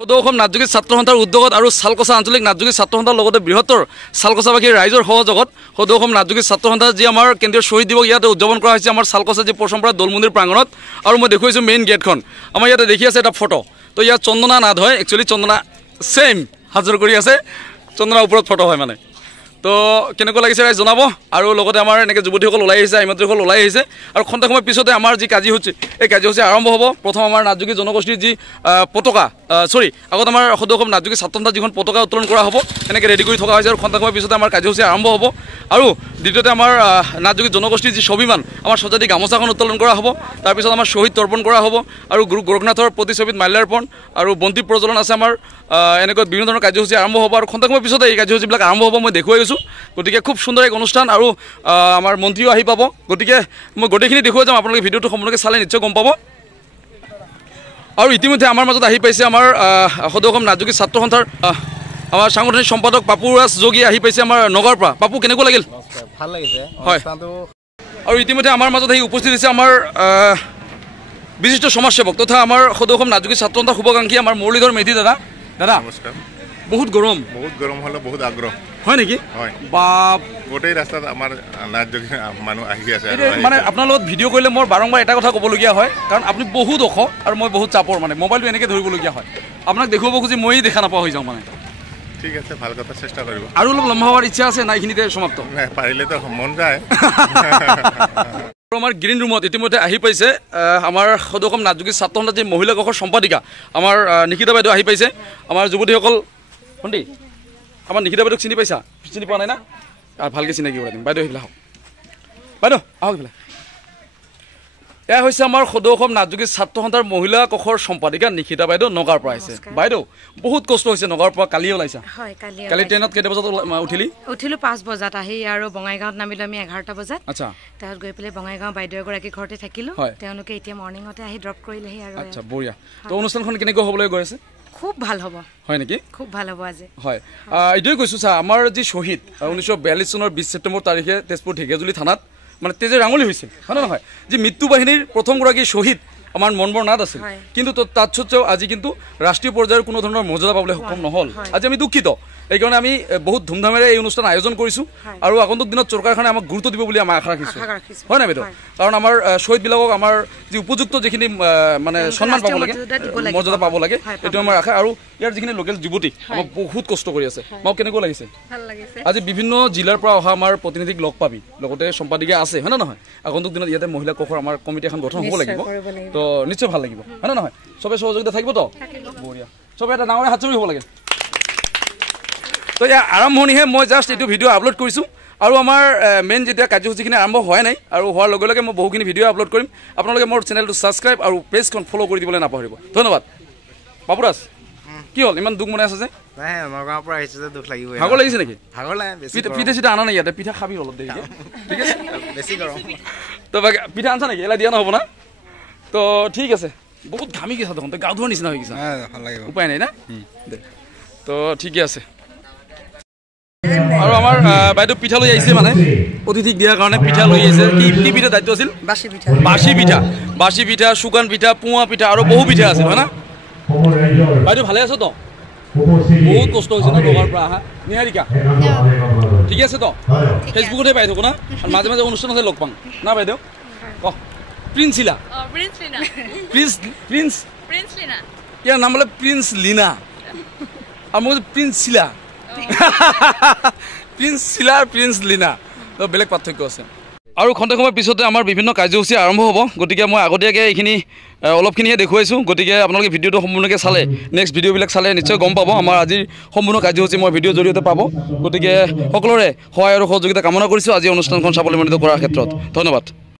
সদৌ অসম নাটযোগী ছাত্ৰ সন্থাৰ উদ্যোগত আৰু চালকচা আঞ্চলিক নাটযোগী ছাত্ৰ সন্থাৰ লগতে বৃহত্তৰ চালকচাবাসীৰ ৰাইজৰ সহযোগত সদৌ অসম নাটযোগী ছাত্ৰ সন্থাৰ যি আমাৰ কেন্দ্ৰীয় শ্বহীদ দিৱস ইয়াতে উদযাপন কৰা হৈছে আমাৰ চালকচা যি পৰম্পৰা দৌল মন্দিৰ প্ৰাংগণত আৰু মই দেখুৱাইছোঁ মেইন গেটখন আমাৰ ইয়াতে দেখি আছে এটা ফটো তো ইয়াত চন্দনা নাট হয় একচুৱেলি চন্দনা ছেইম হাজৰ কৰি আছে চন্দনাৰ ওপৰত ফটো হয় মানে তো কেনেকুৱা লাগিছে ৰাইজ জনাব আৰু লগতে আমাৰ এনেকৈ যুৱতীসকল ওলাই আহিছে আইমাত্ৰীসকল ওলাই আহিছে আৰু খন্তেক সময় পিছতে আমাৰ যি কাৰ্যসূচী এই কাৰ্যসূচী আৰম্ভ হ'ব প্ৰথম আমাৰ নাটযোগী জনগোষ্ঠীৰ যি পতাকা আগত আমাৰ সদৌ অসম নাটযোগী ছাত্ৰ সন্থাৰ যিখন পতাকা উত্তোলন কৰা হ'ব এনেকৈ ৰেডি কৰি থকা হৈছে আৰু খন্তেক সময় পিছতে আমাৰ কাৰ্যসূচী আৰম্ভ হ'ব আৰু দ্বিতীয়তে আমাৰ নাটযোগী জনগোষ্ঠীৰ যি স্বাভিমান আমাৰ সজাতি গামোচাখন উত্তোলন কৰা হ'ব তাৰপিছত আমাৰ শ্বহীদ তৰ্পণ কৰা হ'ব আৰু গুৰু গোৰখনাথৰ প্ৰতিচ্ছবিত মাল্যাৰ্পণ আৰু বন্তি প্ৰজ্বলন আছে আমাৰ এনেকৈ বিভিন্ন ধৰণৰ কাৰ্যসূচী আৰম্ভ হ'ব আৰু খন্তেক সময় পিছতে এই কাৰ্যসূচীবিলাক আৰম্ভ হ'ব মই দেখুৱাই গৈছোঁ গতিকে খুব সুন্দৰ এক অনুষ্ঠান আৰু আমাৰ মন্ত্ৰীও আহি পাব গতিকে মই গোটেইখিনি দেখুৱাই যাম আপোনালোকে ভিডিঅ'টো সম্পূৰ্ণকৈ চালে নিশ্চয় গম পাব আৰু ইতিমধ্যে আমাৰ মাজত আহি পাইছে আমাৰ সদৌ অসম নাটযোগী ছাত্ৰ সন্থাৰ আমাৰ সাংগঠনিক সম্পাদক পাপুৰাজ যোগী আহি পাইছে আমাৰ নগাঁৱৰ পৰা পাপু কেনেকুৱা লাগিল ভাল লাগিছে হয় আৰু ইতিমধ্যে আমাৰ মাজত আহি উপস্থিত হৈছে আমাৰ বিশিষ্ট সমাজসেৱক তথা আমাৰ সদৌ অসম নাটযোগী ছাত্ৰ সন্থাৰ শুভাকাংক্ষী আমাৰ মুৰলীধৰ মেধি দাদা নমস্কাৰ বহুত গৰম হ'লে বহুত আগ্ৰহ হয় নেকি হয় বা গোটেই ৰাস্তাত আমাৰ নাটযোগী মানুহ আহি আছে মানে আপোনাৰ লগত ভিডিঅ' কৰিলে মোৰ বাৰম্বাৰ এটা কথা ক'বলগীয়া হয় কাৰণ আপুনি বহুত ওখ আৰু মই বহুত চাপৰ মানে মোবাইলটো এনেকৈ ধৰিবলগীয়া হয় আপোনাক দেখুৱাব খুজি ময়েই দেখা নাপোৱা হৈ যাওঁ মানে ঠিক আছে ভাল কথা চেষ্টা কৰিব আৰু অলপ লম্বা হোৱাৰ ইচ্ছা আছে নাই এইখিনিতে সমাপ্ত পাৰিলেতো মন যায় আমাৰ গ্ৰীণ ৰুমত ইতিমধ্যে আহি পাইছে আমাৰ সদৌ অসম নাটযোগী ছাত্ৰ সন্থাৰ যি মহিলা কক্ষৰ সম্পাদিকা আমাৰ নিকিতা বাইদেউ আহি পাইছে আমাৰ যুৱতীসকল ভণ্টি আমাৰ নিকিতা বাইদেউক চিনি পাইছা চিনি পোৱা নাই না ভালকৈ চিনাকি কৰাই দিম বাইদেউ সেইবিলাক আহক বাইদেউ আহক এইফালে এয়া হৈছে আমাৰ সদৌ অসম নাটযোগী ছাত্ৰ সন্থাৰ মহিলা কক্ষৰ সম্পাদিকা নিকিতা বাইদেউ নগাঁৱৰ পৰা আহিছে বাইদেউ বহুত কষ্ট হৈছে নগাঁৱৰ পৰা কালি ওলাইছা কালি ট্ৰেইনত কেইটা বজাত উঠিলো 5 বজাত আহি আৰু বঙাইগাঁৱত নামিলো আমি 11টা বজাত আচ্ছা তাত গৈ পেলাই বঙাইগাঁও বাইদেউ এগৰাকী ঘৰতে থাকিলো তেওঁলোকে এতিয়া মৰ্ণিঙতে আহি ড্ৰপ কৰিলেহি আৰু আচ্ছা বঢ়িয়া তো অনুষ্ঠানখন কেনেকৈ হ'বলৈ গৈ আছে খুব ভাল হ'ব হয় নেকি খুব ভাল হ'ব আজি হয় এইটোৱে কৈছোঁ চা আমাৰ যি শ্বহীদ 1942 চনৰ 20 ছেপ্টেম্বৰ তাৰিখে তেজপুৰ ঢেকীয়াজুলি থানাত মানে তেজে ৰাঙলী হৈছিল হয় নহয় যে মৃত্যু বাহিনীৰ প্ৰথমগৰাকী শ্বহীদ আমাৰ মনবৰ নাথ আছিল কিন্তু তাত সত্ত্বেও আজি কিন্তু ৰাষ্ট্ৰীয় পৰ্যায়ৰ কোনো ধৰণৰ মৰ্যাদা পাবলৈ সক্ষম নহ'ল আজি আমি দুখিত এইকাৰণে আমি বহুত ধুমধামেৰে এই অনুষ্ঠান আয়োজন কৰিছোঁ আৰু আগন্তুক দিনত চৰকাৰখনে আমাক গুৰুত্ব দিব বুলি আমি আশা ৰাখিছোঁ হয় নাই বাইদেউ কাৰণ আমাৰ শ্বহীদবিলাকক আমাৰ যি উপযুক্ত যিখিনি মানে সন্মান পাব লাগে মৰ্যাদা পাব লাগে এইটো আমাৰ আশা আৰু ইয়াৰ যিখিনি লোকেল যুৱতী আমাক বহুত কষ্ট কৰি আছে মোক কেনেকুৱা লাগিছে আজি বিভিন্ন জিলাৰ পৰা অহা আমাৰ প্ৰতিনিধিক লগ পাবি লগতে সম্পাদিকা আছে হয় নে নহয় আগন্তুক দিনত ইয়াতে মহিলা কক্ষৰ আমাৰ কমিটি এখন গঠন হ'ব লাগিব তো নিশ্চয় ভাল লাগিব হয় নে নহয় চবে সহযোগিতা থাকিব তো বঢ়িয়া চবে এটা ডাঙৰ হাত চুৰি হ'ব লাগে তো ইয়াৰ আৰম্ভণিহে মই জাষ্ট এইটো ভিডিঅ' আপলোড কৰিছোঁ আৰু আমাৰ মেইন যেতিয়া কাৰ্যসূচীখিনি আৰম্ভ হোৱা নাই আৰু হোৱাৰ লগে লগে মই বহুখিনি ভিডিঅ' আপলোড কৰিম আপোনালোকে মোৰ চেনেলটো ছাবস্ক্ৰাইব আৰু পেজখন ফ'ল' কৰি দিবলৈ নাপাহৰিব ধন্যবাদ পাপুৰাজ কি হ'ল ইমান দুখ মনে আছে যে নগাঁৱৰ পৰা আহিছে যে দুখ লাগিব ভাগৰ লাগিছে নেকি ভাগৰ লাগে পিঠা চিঠা আনা নাই ইয়াতে পিঠা খাবি অলপ দেৰিকে ঠিক আছে বেছি গৰম তো পিঠা আনছা নেকি এলা দিয়া নহ'ব না তো ঠিক আছে বহুত ঘামি গৈছা দেখোন তই গা ধোৱাৰ নিচিনা হৈ গৈছা উপায় নাই না দে তো ঠিকে আছে আৰু আমাৰ বাইদেউ পিঠা লৈ আহিছে মানে অতিথিক দিয়াৰ কাৰণে পিঠা লৈ আহিছে কি পিঠা দায়িত্ব আছিল বাচি পিঠা শুকান পিঠা পুৱা পিঠা আৰু বহু পিঠা আছিল হয় না বাইদেউ ভালে আছ তো বহুত কষ্ট হৈছে না নগাঁৱৰ পৰা আহা নিহাৰিকা ঠিকে আছে তো ফেচবুকতে পাই থাকো না আৰু মাজে মাজে অনুষ্ঠানতে লগ পাম না বাইদেউ কহ প্ৰিন্সিলা প্ৰিন্স ইয়াৰ নাম বোলে প্ৰিন্স লীনা আৰু মই প্ৰিন্সিলা প্ৰিন্স লীনা তো বেলেগ পাৰ্থক্য আছে আৰু খন্তেক সময়ৰ পিছতে আমাৰ বিভিন্ন কাৰ্যসূচী আৰম্ভ হ'ব গতিকে মই আগতীয়াকৈ এইখিনি অলপখিনিহে দেখুৱাইছোঁ গতিকে আপোনালোকে ভিডিঅ'টো সম্পূৰ্ণকৈ চালে নেক্সট ভিডিঅ'বিলাক চালে নিশ্চয় গম পাব আমাৰ আজিৰ সম্পূৰ্ণ কাৰ্যসূচী মই ভিডিঅ'ৰ জৰিয়তে পাব গতিকে সকলোৰে সহায় আৰু সহযোগিতা কামনা কৰিছোঁ আজি অনুষ্ঠানখন সাফল্যমণ্ডিত কৰাৰ ক্ষেত্ৰত ধন্যবাদ।